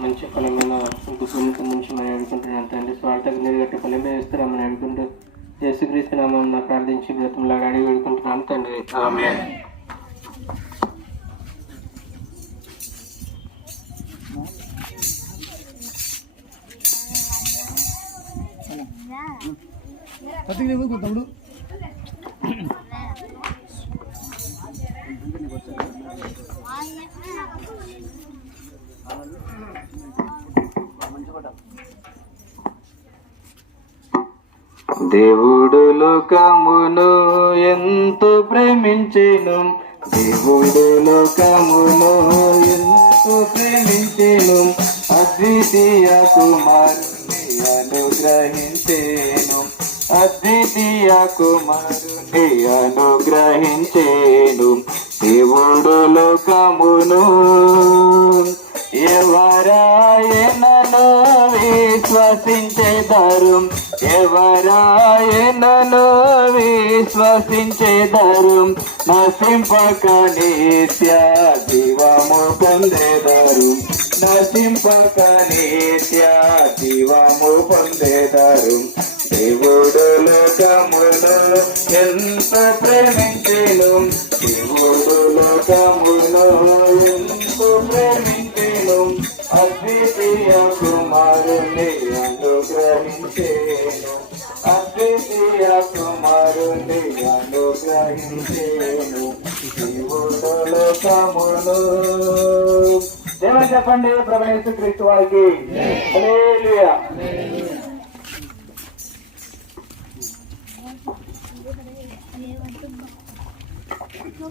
మంచి ఫలమైన కుటుంబం నుంచి మనం అడుగుకుంటున్నాం తండ్రి స్వార్థకు నీరుగట్ట ఫలమే ఇస్తారని అడుగుకుంటూ యేసుక్రీస్తు నామం ప్రార్థించి బ్రతంలాగా అడిగి వేడుకుంటున్నాం తండ్రి ఆమె పత్రిక ఇవ్వు తమ్ముడు దేవుడు లోకమును ఎంతో ప్రేమించెను. దేవుడు లోకమును ఎంతో ప్రేమించెను. అద్వితీయ కుమారుని అనుగ్రహించేను. అద్వితీయ కుమారుని అనుగ్రహించేను. దేవుడు లోకమును ఎవరాయనను విశ్వసించేదారు? ఎవరాయనను విశ్వసించేదారు? నసింపక నిత్య జీవము పొందేదారు. నసింపక నిత్య జీవము పొందేదారు. దేవుడు లోకమును ఎంత ప్రేమించేను? దేవుడు లోకమును ఎంత ప్రేమి అద్వితీయ కుమారుని అనుగ్రహించేను అద్వితీయ కుమారుని అనుగ్రహించేను దేవుడు లోకమును దేవని చెప్పండి ప్రభు క్రీస్తు వారికి.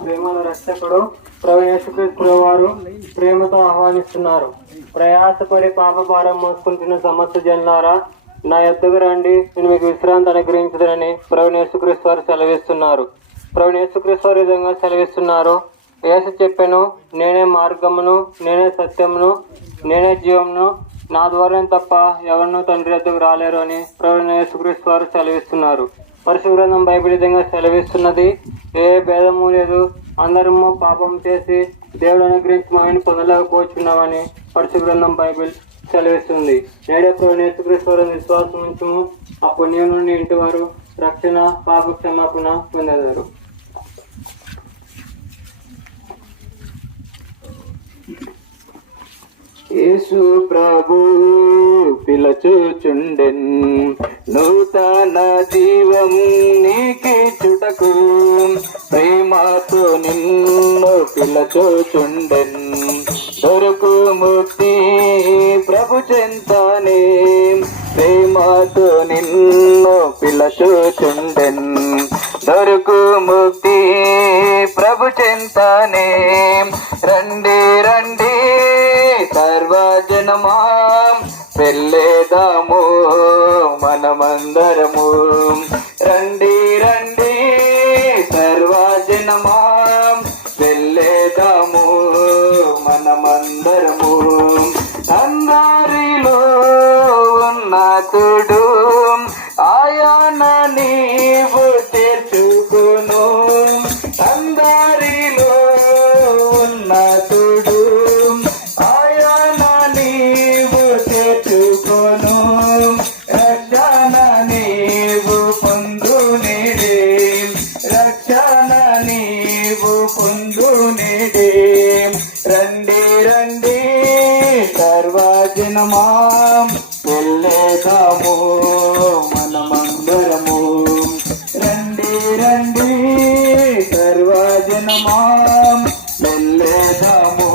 ప్రేమల రక్షకుడు ప్రవేశ వారు ప్రేమతో ఆహ్వానిస్తున్నారు. ప్రయాసపడి పాప భారం మోసుకుంటున్న సమస్త జనులారా నా ఎద్దుకు రండి. నేను మీకు విశ్రాంతి అనుగ్రహించదనని ప్రవీణ యేసుక్రీస్తు వారు సెలవిస్తున్నారు. ప్రవీణ యేసుక్రీస్తు వారు విధంగా సెలవిస్తున్నారు యేసు చెప్పాను నేనే మార్గమును నేనే సత్యమును నేనే జీవమును నా ద్వారా తప్ప ఎవరినూ తండ్రి ఎద్దుకు రాలేరు అని ప్రవీణ యేసుక్రీస్తు వారు సెలవిస్తున్నారు. పరిశుభ్ర బైబిల్ విధంగా సెలవిస్తున్నది ఏ భేదము లేదు. అందరము పాపం చేసి దేవుడు అనుగ్రహించి మాయను పొందలేకపోతున్నామని పరిశుభ్ర గ్రంథం బైబిల్ సెలవిస్తుంది. నేడే ప్రవీణ విశ్వాసం ఉంచుము. ఆ పుణ్యం నుండి ఇంటి వారు రక్షణ పాప క్షమాపణ పొందేదారు. యేసు ప్రభు పిలచుచుండెన్ నూతన జీవం నీకి చుటకు ప్రేమ నిన్ను పిలచుచుండెన్. దొరకు ముక్తి ప్రభు చెంతనే. ప్రేమతో నిన్ను పిలచుచుండెన్. దొరకు ముక్తి ప్రభు చెంతనే. రండి రండి సర్వజనమా. పెళ్ళేదాము మనమందరము. రండి రండి సర్వజనమా. సర్వజనమా వెళ్ళేదాము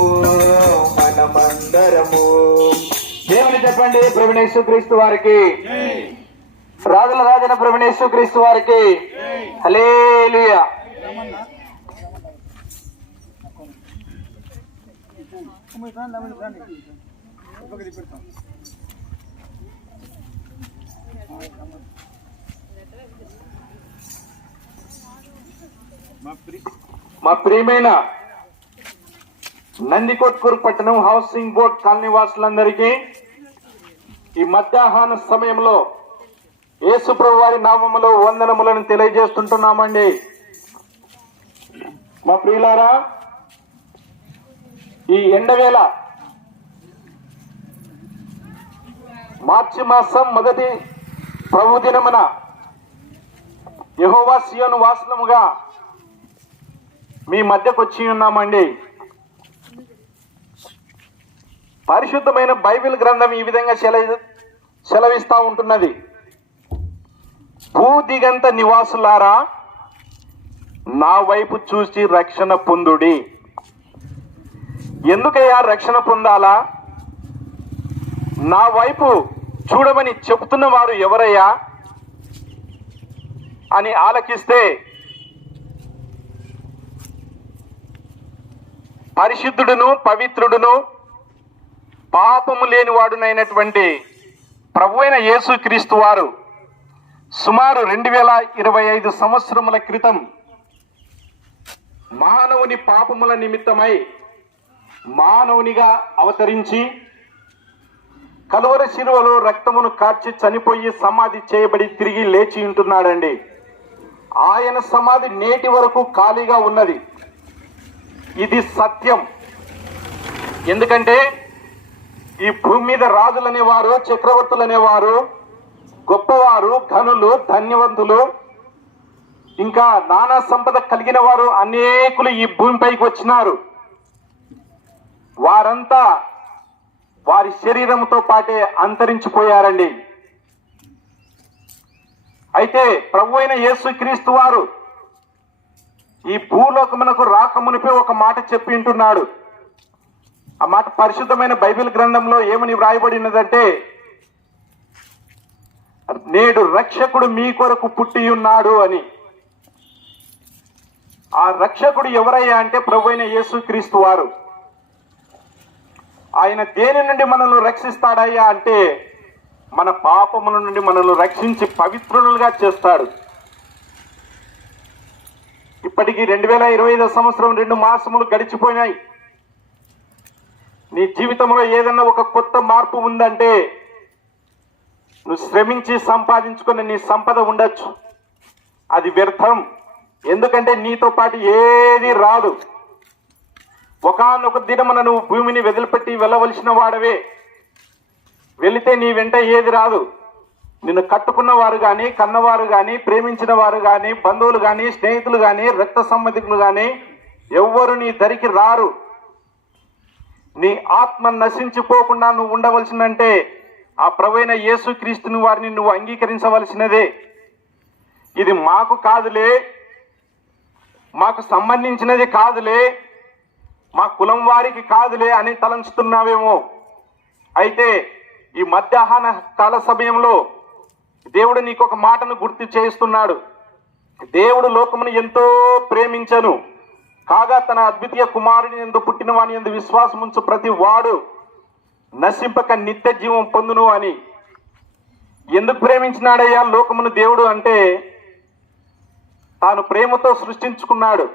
మనమందరము. దేవుని చెప్పండి ప్రవీణేశ్వ క్రీస్తు వారికి. రాజుల రాజన ప్రవీణేశ్వ క్రీస్తు వారికి. హలేలియా మా ప్రీతి మా ప్రియమైన నందికొట్కూరు పట్టణం హౌసింగ్ బోర్డ్ కాలనీ వాసులందరికీ ఈ మధ్యాహ్న సమయంలో యేసుప్రభు వారి నామములో వందనములను తెలియజేస్తుంటున్నామండి. మా ప్రియులారా ఈ ఎండవేళ మార్చి మాసం మొదటి ప్రభు దినమున యహోవా సియోను వాసనముగా మీ మధ్యకు వచ్చి ఉన్నామండి. పరిశుద్ధమైన బైబిల్ గ్రంథం ఈ విధంగా సెల సెలవిస్తూ ఉంటున్నది. భూ దిగంత నివాసులారా నా వైపు చూసి రక్షణ పొందుడి. ఎందుకయ్యా రక్షణ పొందాలా? నా వైపు చూడమని చెబుతున్న వారు ఎవరయ్యా? అని ఆలకిస్తే పరిశుద్ధుడును పవిత్రుడును పాపము లేనివాడునైనటువంటి ప్రభువైన యేసుక్రీస్తు వారు సుమారు రెండు వేల ఇరవై ఐదు సంవత్సరముల క్రితం మానవుని పాపముల నిమిత్తమై మానవునిగా అవతరించి కలువర శిలువలో రక్తమును కార్చి చనిపోయి సమాధి చేయబడి తిరిగి లేచి ఉంటున్నాడండి. ఆయన సమాధి నేటి వరకు ఖాళీగా ఉన్నది. ఇది సత్యం. ఎందుకంటే ఈ భూమి మీద రాజులు అనేవారు చక్రవర్తులు అనేవారు గొప్పవారు ఘనులు ధన్యవంతులు ఇంకా నానా సంపద కలిగిన వారు అనేకులు ఈ భూమిపైకి వచ్చినారు. వారంతా వారి శరీరంతో పాటే అంతరించిపోయారండి. అయితే ప్రభు అయిన యేసుక్రీస్తు వారు ఈ భూలోకమునకు రాకమునిపే ఒక మాట చెప్పి ఉంటున్నాడు ఆ మాట పరిశుద్ధమైన బైబిల్ గ్రంథంలో ఏమని వ్రాయబడినదంటే నేడు రక్షకుడు మీ కొరకు పుట్టి ఉన్నాడు అని. ఆ రక్షకుడు ఎవరయ్యా అంటే ప్రభు అయిన యేసుక్రీస్తు వారు. ఆయన దేని నుండి మనల్ని రక్షిస్తాడయ్యా అంటే మన పాపముల నుండి మనల్ని రక్షించి పవిత్రులుగా చేస్తాడు. ఇప్పటికీ రెండు వేల ఇరవై ఐదో సంవత్సరం రెండు మాసములు గడిచిపోయినాయి. నీ జీవితంలో ఏదన్నా ఒక కొత్త మార్పు ఉందంటే నువ్వు శ్రమించి సంపాదించుకున్న నీ సంపద ఉండొచ్చు. అది వ్యర్థం. ఎందుకంటే నీతో పాటు ఏది రాదు. ఒకనొక దినమున నువ్వు భూమిని వదిలిపెట్టి వెళ్ళవలసిన వాడవే. వెళితే నీ వెంట ఏది రాదు. నిన్ను కట్టుకున్న వారు కానీ కన్నవారు కానీ ప్రేమించిన వారు కానీ బంధువులు కానీ స్నేహితులు కానీ రక్త సంబంధికులు కానీ ఎవ్వరు నీ దరికి రారు. నీ ఆత్మ నశించిపోకుండా నువ్వు ఉండవలసిందంటే ఆ ప్రవైన యేసుక్రీస్తుని వారిని నువ్వు అంగీకరించవలసినదే. ఇది మాకు కాదులే. మాకు సంబంధించినది కాదులే. మా కులం వారికి కాదులే అని తలంచుతున్నావేమో. అయితే ఈ మధ్యాహ్న కాల సమయంలో దేవుడు నీకు ఒక మాటను గుర్తు చేస్తున్నాడు దేవుడు లోకమును ఎంతో ప్రేమించను. కాగా తన అద్వితీయ కుమారుని ఎందు పుట్టిన వాని ఎందు విశ్వాసం ఉంచు ప్రతి వాడు నశింపక నిత్య జీవం పొందును అని. ఎందుకు ప్రేమించినాడయ్యా? లోకమును దేవుడు అంటే తాను ప్రేమతో సృష్టించుకున్నాడు.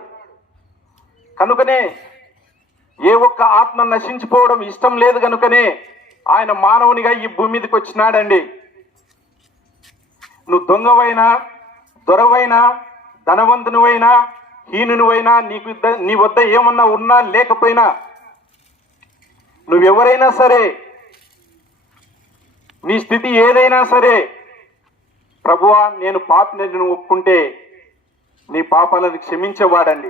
కనుకనే ఏ ఒక్క ఆత్మ నశించిపోవడం ఇష్టం లేదు కనుకనే ఆయన మానవునిగా ఈ భూమి మీదకి వచ్చినాడండి. నువ్వు దొంగవైనా దొరవైనా ధనవంతునివైనా హీనునివైనా నీకు ఇద్ద- నీ వద్ద ఏమన్నా ఉన్నా లేకపోయినా నువ్వెవరైనా సరే నీ స్థితి ఏదైనా సరే ప్రభువా నేను పాపిని ఒప్పుకుంటే నీ పాపాలను క్షమించేవాడండి.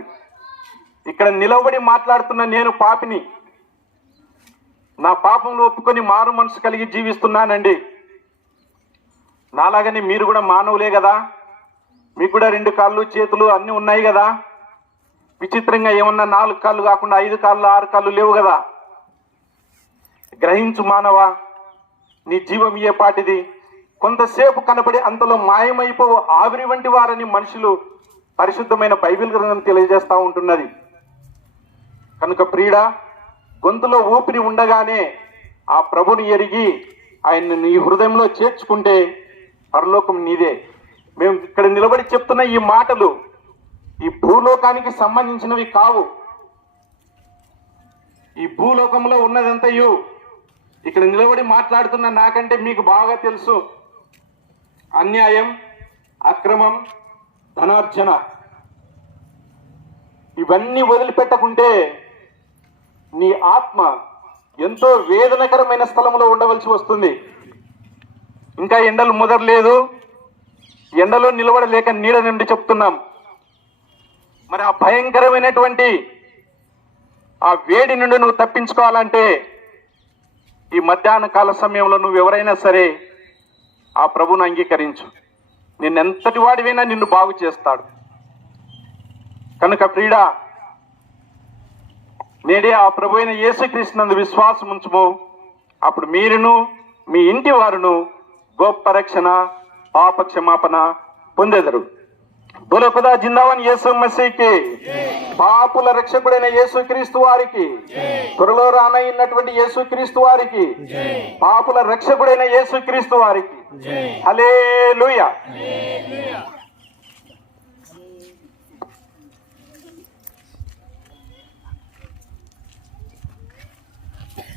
ఇక్కడ నిలబడి మాట్లాడుతున్న నేను పాపిని నా పాపంలో ఒప్పుకొని మారు మనసు కలిగి జీవిస్తున్నానండి. నాలాగని మీరు కూడా మానవులే కదా? మీకు కూడా రెండు కాళ్ళు చేతులు అన్నీ ఉన్నాయి కదా? విచిత్రంగా ఏమన్నా నాలుగు కాళ్ళు కాకుండా ఐదు కాళ్ళు ఆరు కాళ్ళు లేవు కదా? గ్రహించు మానవా నీ జీవం ఏ పాటిది? కొంతసేపు కనపడి అంతలో మాయమైపో ఆవిరి వంటి వారని మనుషులు పరిశుద్ధమైన బైబిల్ గ్రంథం తెలియజేస్తూ ఉంటున్నది. కనుక ప్రియుడ గొంతులో ఊపిరి ఉండగానే ఆ ప్రభుని ఎరిగి ఆయన్ని నీ హృదయంలో చేర్చుకుంటే పరలోకం నీదే. మేము ఇక్కడ నిలబడి చెప్తున్న ఈ మాటలు ఈ భూలోకానికి సంబంధించినవి కావు. ఈ భూలోకంలో ఉన్నదంతయు ఇక్కడ నిలబడి మాట్లాడుతున్న నాకంటే మీకు బాగా తెలుసు. అన్యాయం అక్రమం ధనార్జన ఇవన్నీ వదిలిపెట్టకుంటే నీ ఆత్మ ఎంతో వేదనకరమైన స్థలంలో ఉండవలసి వస్తుంది. ఇంకా ఎండలు ముదరలేదు. ఎండలో నిలబడలేక నీడ నుండి చెప్తున్నాం. మరి ఆ భయంకరమైనటువంటి ఆ వేడి నుండి నువ్వు తప్పించుకోవాలంటే ఈ మధ్యాహ్న కాల సమయంలో నువ్వు ఎవరైనా సరే ఆ ప్రభును అంగీకరించు. నిన్నెంతటి వాడివైనా నిన్ను బాగు చేస్తాడు. కనుక ప్రీడ నేడే ఆ ప్రభు అయిన యేసుక్రీస్తునందు విశ్వాసం ఉంచుము అప్పుడు మీరును మీ ఇంటి వారును గొప్ప రక్షణ పాప క్షమాపణ పొందెదరు జిందావన్ యేసు మసీకి పాపుల రక్షకుడైన యేసు క్రీస్తు వారికి. త్వరలో రానయ్యున్నటువంటి యేసు క్రీస్తు వారికి. పాపుల రక్షకుడైన యేసు క్రీస్తు వారికి. హలే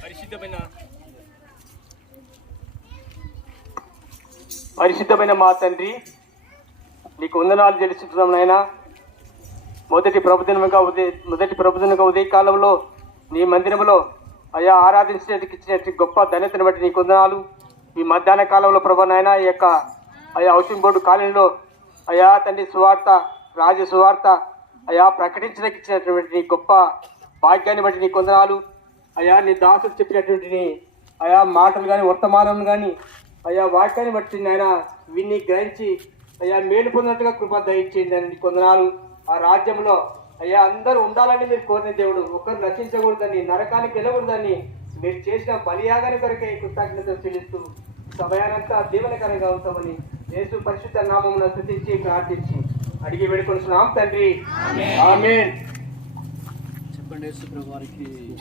పరిశుద్ధమైన పరిశుద్ధమైన మా తండ్రి నీకు వందనాలు తెలుస్తున్నాం నాయన. మొదటి ప్రభుదినముగా ఉదయ మొదటి ప్రభుదినముగా ఉదయ కాలంలో నీ మందిరంలో అయా ఆరాధించడానికి ఇచ్చిన గొప్ప ధన్యతను బట్టి నీకు వందనాలు. ఈ మధ్యాహ్న కాలంలో ప్రభా నాయన ఈ యొక్క అయా హౌసింగ్ బోర్డు కాలనీలో అయా తండ్రి సువార్త రాజ సువార్త అయా ప్రకటించడానికి ఇచ్చినటువంటి నీ గొప్ప భాగ్యాన్ని బట్టి నీకు వందనాలు. అయా నీ దాసుడు చెప్పినటువంటి అయా మాటలు కానీ వర్తమానం కానీ అయా వాక్యాన్ని బట్టి నాయన విన్ని గ్రహించి అయ్యా మేలు పొందినట్టుగా కృప దయచేయండి అని కొందనాలు ఆ రాజ్యంలో. అయ్యా అందరూ ఉండాలని మీరు కోరిన దేవుడు ఒకరు నశించకూడదని నరకానికి వెళ్ళకూడదని మీరు చేసిన బలియాగాని కొరకే కృతజ్ఞత చెల్లిస్తూ సమయానంతా దీవనకరంగా ఉంటామని యేసు పరిశుద్ధ నామమున స్థుతించి ప్రార్థించి అడిగి వేడుకొనిస్తున్నాం తండ్రి. ఆమేన్. చెప్పండి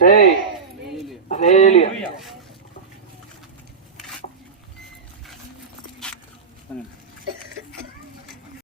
జై.